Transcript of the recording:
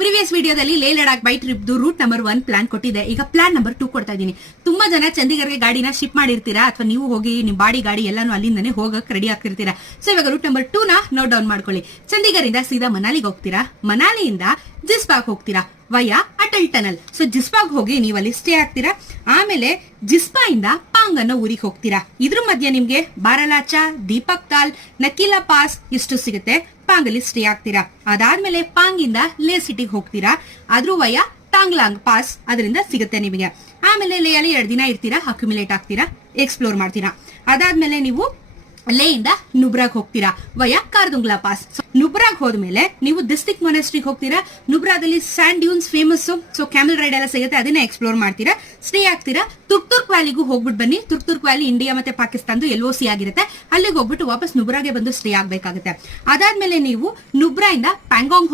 Previous ವಿಡಿಯೋದಲ್ಲಿ Leh Ladakh by trip route number 1 plan ಕೊಟ್ಟಿದೆ. ಈಗ ಪ್ಲಾನ್ ನಂಬರ್ 2 ಕೊಡ್ತಾ ಇದ್ದೀನಿ. ತುಂಬಾ ಜನ ಚಂಡೀಗರ್ಗೆ ಗಾಡಿನ ಶಿಪ್ ಮಾಡಿರ್ತೀರಾ, ಅಥವಾ ನೀವು ಹೋಗಿ ನಿಮ್ ಬಾಡಿ ಗಾಡಿ ಎಲ್ಲಾನು ಅಲ್ಲಿಂದಾನೆ ಹೋಗಕ್ ರೆಡಿ ಆಗ್ತಿರ್ತೀರಾ. ಸೊ ಇವಾಗ ರೂಟ್ ನಂಬರ್ 2 ನ ನೋಟ್ ಡೌನ್ ಮಾಡ್ಕೊಳ್ಳಿ. ಚಂಡೀಗರಿಂದ ಸೀದಾ ಮನಾಲಿಗೆ ಹೋಗ್ತೀರಾ, ಮನಾಲಿಯಿಂದ ಜಿಸ್ಬಾಗ್ ಹೋಗ್ತೀರಾ ವಯಾ ಅಟಲ್ ಟನಲ್. ಸೊ ಜಿಸ್ಬಾಗ್ ಹೋಗಿ ನೀವು ಅಲ್ಲಿ ಸ್ಟೇ ಆಗ್ತೀರಾ. ಆಮೇಲೆ ಜಿಸ್ಬಾ ಇಂದ ಪಾಂಗ್ ಅನ್ನೋ ಊರಿಗೆ ಹೋಗ್ತೀರಾ. ಇದ್ರ ಮಧ್ಯೆ ನಿಮ್ಗೆ ಬಾರಲಾಚಾ, ದೀಪಕ್ ತಾಲ್, ನಕೀಲಾ ಪಾಸ್ ಇಷ್ಟು ಸಿಗುತ್ತೆ. ಪಾಂಗ್ ಅಲ್ಲಿ ಸ್ಟೇ ಆಗ್ತೀರಾ. ಅದಾದ್ಮೇಲೆ ಪಾಂಗ್ ಇಂದ ಲೇ ಸಿಟಿಗೆ ಹೋಗ್ತೀರಾ. ಅದ್ರ ವಯಾ ಟಾಂಗ್ಲಾಂಗ್ ಪಾಸ್ ಅದರಿಂದ ಸಿಗುತ್ತೆ ನಿಮಗೆ. ಆಮೇಲೆ ಲೇ ಅಲ್ಲಿ 2 ದಿನ ಇರ್ತೀರಾ, ಅಕ್ಯುಮುಲೇಟ್ ಆಗ್ತೀರಾ, ಎಕ್ಸ್ಪ್ಲೋರ್ ಮಾಡ್ತೀರಾ. ಅದಾದ್ಮೇಲೆ ನೀವು ಲೇ ಇಂದ ನುಬ್ರಾಗ್ ಹೋಗ್ತೀರಾ ವಯಾ ಕಾರ್ದುಂಗ್ಲಾ ಪಾಸ್. ನುಬ್ರಾಗ್ ಹೋದ್ಮೇಲೆ ನೀವು ಡಿಸ್ಟ್ರಿಕ್ಟ್ ಮೊನೆಸ್ಟ್ರಿಗೆ ಹೋಗ್ತೀರಾ. ನುಬ್ರಾದಲ್ಲಿ sand dunes famous. So camel ride ಎಲ್ಲ ಸಿಗುತ್ತೆ, ಅದನ್ನ ಎಕ್ಸ್ಪ್ಲೋರ್ ಮಾಡ್ತೀರಾ, ಸ್ಟೇ ಆಗ್ತೀರಾ. ತುರ್ಕ್ ವ್ಯಾಲಿಗೂ ಹೋಗ್ಬಿಟ್ಟು ಬನ್ನಿ. ತುರ್ಕ್ ವ್ಯಾಲಿ ಇಂಡಿಯಾ ಮತ್ತೆ ಪಾಕಿಸ್ತಾನದು LOC ಆಗಿರುತ್ತೆ. ಅಲ್ಲಿಗೆ ಹೋಗ್ಬಿಟ್ಟು ವಾಪಸ್ ನುಬ್ರಾಗೆ ಬಂದು ಸ್ಟೇ ಆಗ್ಬೇಕಾಗುತ್ತೆ. ಅದಾದ್ಮೇಲೆ ನೀವು ನುಬ್ರಾ ಇಂದ ಪ್ಯಾಂಗಾಂಗ್